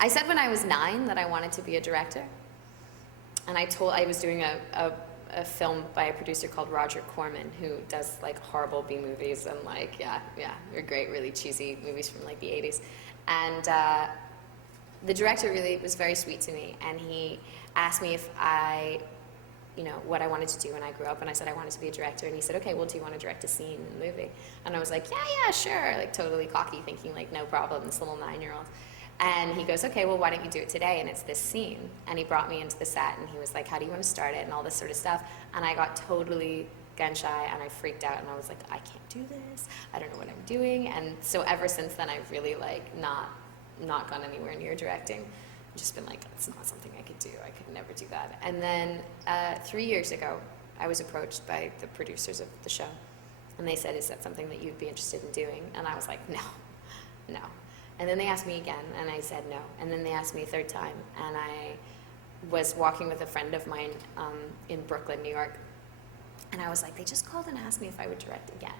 I said when I was 9 that I wanted to be a director. And I was doing a film by a producer called Roger Corman, who does like horrible B movies and like, they're great, really cheesy movies from like the 80s. And the director really was very sweet to me, and he asked me if what I wanted to do when I grew up, and I said I wanted to be a director, and he said, okay, well, do you want to direct a scene in the movie? And I was like, yeah, sure, like totally cocky, thinking like, no problem, this little 9-year-old. And he goes, okay, well, why don't you do it today? And it's this scene. And he brought me into the set, and he was like, how do you want to start it? And all this sort of stuff. And I got totally gun shy, and I freaked out, and I was like, I can't do this. I don't know what I'm doing. And so ever since then, I've really like not gone anywhere near directing. I've just been like, it's not something I could do. I could never do that. And then 3 years ago, I was approached by the producers of the show. And they said, is that something that you'd be interested in doing? And I was like, no. And then they asked me again, and I said no. And then they asked me a third time, and I was walking with a friend of mine in Brooklyn, New York, and I was like, they just called and asked me if I would direct again.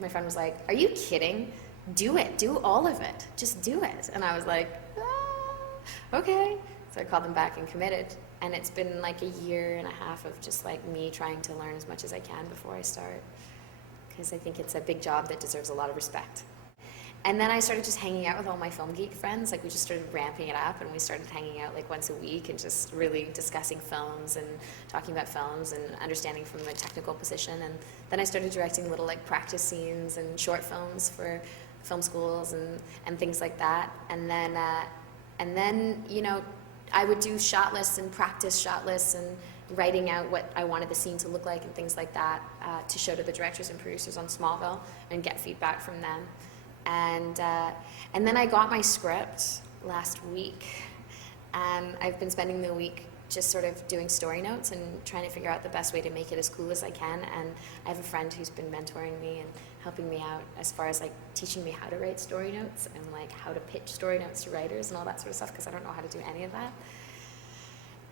My friend was like, are you kidding? Do it. Do all of it. Just do it. And I was like, okay. So I called them back and committed. And it's been like a year and a half of just like me trying to learn as much as I can before I start, because I think it's a big job that deserves a lot of respect. And then I started just hanging out with all my film geek friends. Like we just started ramping it up, and we started hanging out like once a week and just really discussing films and talking about films and understanding from a technical position. And then I started directing little like practice scenes and short films for film schools and things like that. And then I would do shot lists and practice shot lists and writing out what I wanted the scene to look like and things like that to show to the directors and producers on Smallville and get feedback from them. And then I got my script last week, and I've been spending the week just sort of doing story notes and trying to figure out the best way to make it as cool as I can. And I have a friend who's been mentoring me and helping me out as far as like teaching me how to write story notes and like how to pitch story notes to writers and all that sort of stuff, because I don't know how to do any of that.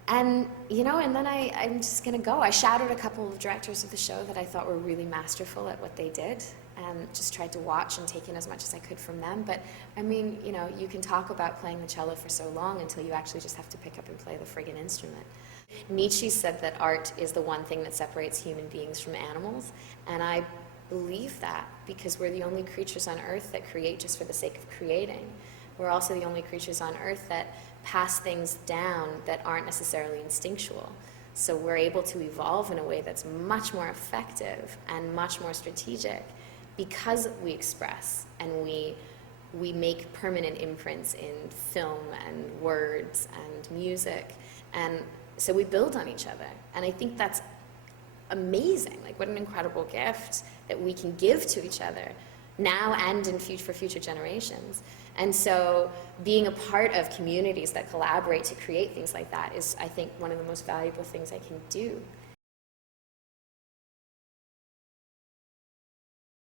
And and then I'm just gonna go. I shadowed a couple of directors of the show that I thought were really masterful at what they did, and just tried to watch and take in as much as I could from them. But I mean, you can talk about playing the cello for so long until you actually just have to pick up and play the friggin' instrument. Nietzsche said that art is the one thing that separates human beings from animals, and I believe that, because we're the only creatures on earth that create just for the sake of creating. We're also the only creatures on earth that pass things down that aren't necessarily instinctual. So we're able to evolve in a way that's much more effective and much more strategic because we express and we make permanent imprints in film and words and music. And so we build on each other. And I think that's amazing. Like, what an incredible gift that we can give to each other now and for future generations. And so being a part of communities that collaborate to create things like that is, I think, one of the most valuable things I can do.